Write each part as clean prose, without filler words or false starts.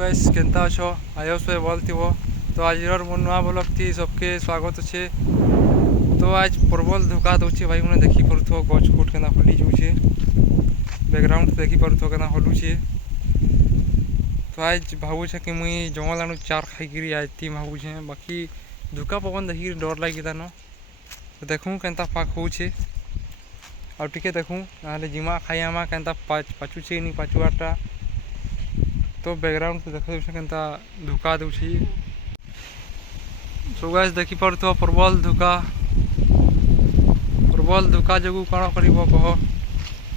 Guys केनता अच्छो iOS पे भल थी तो आज मोर नुआ ब्लॉग थी सबके स्वागत अच्छे। तो आज प्रबल धोखा दूचे भाई मैंने देखी पारुथ गच कुट के हली जाऊे बैकग्राउंड देखी पारुथ के हलुचे। तो आज भावुचे कि मुई जंगल आनु चार खाई आज थी भावुचे बाकी धोखा पवन देखी डर लगी तान। तो देखूँ केनता पाक होचे आउ टिके देखूँ ना जिमा खाइमा केनता पाचुचे नहीं पाचुआटा। तो बैकग्राउंड पे देखा केनता धोखा दूची। सो गाइस देखी पारुथो प्रबल धोखा जो कौन कर कह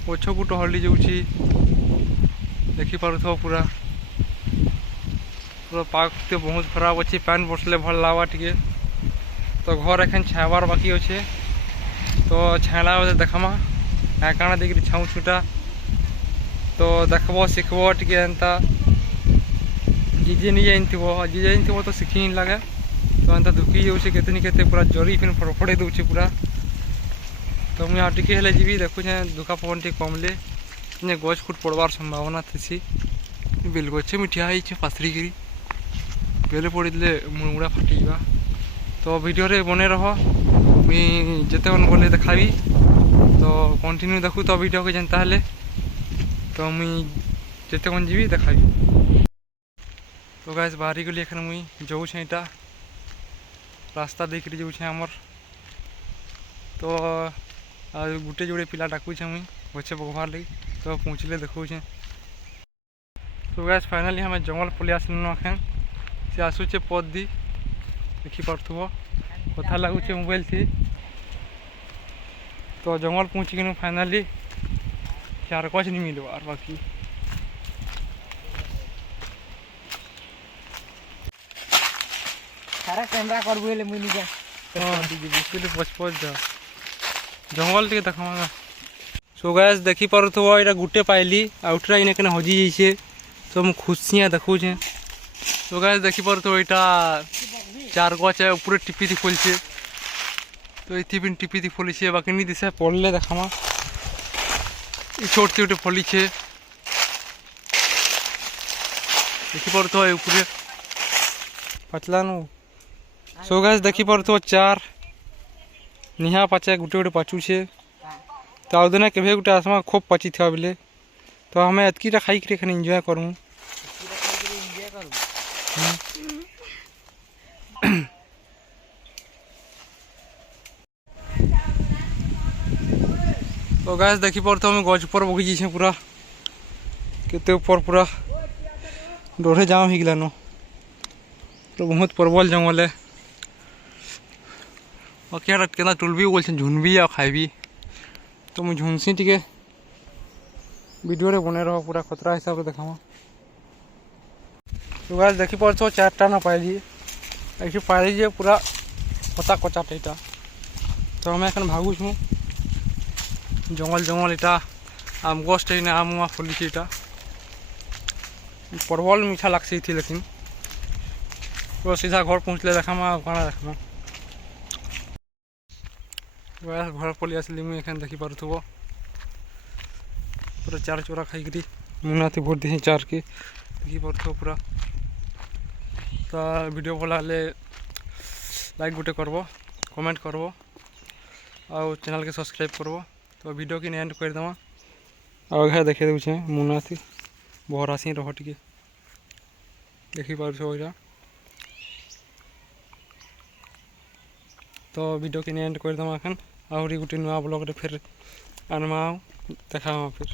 पछ गुट हली जाऊँगी देखी पारुथो पूरा पूरा पाग तो बहुत खराब अच्छे पैन बसले भल लावा टिके। तो घर एखन छाइबार बाकी अच्छे तो छाइला बेले देखमा काଣା देख छाऊँ छुटा तो देखब शिखब टिके एंता जीजे नहीं जान जी जान तो शिखी नहीं लगे। तो एंता धुकी जाऊँचे केते पूरा जरी फिर फड़फड़े दूचे पूरा। तो मुझे टिके हेले जीवी देखुचे धोखा पवन टे कमले गच फुट पड़वार संभावना थी बेल गचे मिठिया पासरी करी बेले पड़े मुड़ा फाटी जा। तो वीडियो रे बने रह मुई जिते गले देखाबी तो कंटिन्यू देखू तो वीडियो के जनता हेले तो मुई जिते कौन जीवी देखाबी। तो गाइस बाहरी गली एखन मुई जाऊँ इटा रास्ता देख जाऊँ आमर। तो गुटे जोड़े पिला डाकुचे मुई गचे बगवार लगी तो पहुँचले देखुचे। तो गाइस फाइनाली हमें जंगल पलि आसलु एखन से आसुचे पद दी देखी पार्थुव कथा लगुचे मोबाइल थी। तो जंगल पहुँचिक फाइनाली चार कच नहीं मिलो और बाकी सारा कैमरा करबो ले मुई निजा पच जा जंगल टे देखा। सो गाइस देखी पारुथो एटा गुटे पाइली आउटरा इने कने हजी जाइछे तो मु खुशियां देखुछे। तो गाइस देखी पारुथो एटा चार गच है ऊपर टिपी थी खोलछे तो इथि बिन टिपी थी खोलिछे बाकी नहीं दिसे पड़ले देखामा ई छोटी छोटी फलिछे देखी पारुथो ऊपर पतला नु। सो गाइस देखी पारुथो चार निहा पाचे गुटे गुटे पाचुछे तो आउ दिन केभे गुटे आसमा खूब पची था बोले तो हमें एतकीटा खाई के एंजॉय करूँ। तो गाइस देखी पारुथो हमें गज ऊपर बगी जाइछे पूरा केते ऊपर पूरा डोरे जाम हो गलानो तो बहुत प्रबल जंगल है। और क्या केना टुलबी बोल झुनबी आ खाइबी तो मुझे झुनसी टिके वीडियो रे बने रहो पूरा खतरा हिसाब से देखा। तो गाइस देखी पारुथो चारटा ना पाइली ऐसे पाइली पूरा पता कचाट एटा। तो हमें एखन भागू छूँ जंगल इटा आम गस्ट आम उमा फली इटा परवल मीठा लगसी थी लेकिन तो सीधा घर पहुँचले देखा काना देखा घर पलि आसली मुझे एखन देखी पारुथो पूरा चार चोरा खाई मुना थी भोट दी चार के देखी पारुथो पूरा। तो वीडियो भल हेले लाइक गुटे करब कमेंट करब और चैनल के सब्सक्राइब करब। तो वीडियो की एंड कर दमा और घर देखे दूचे मुना थी बहुत आसी रह टिके देखी पारुथो इटा। तो वीडियो की एंड कर दमा एखन आहरी गोटे नुआ ब्लॉग रे फिर आनमा देखा फिर।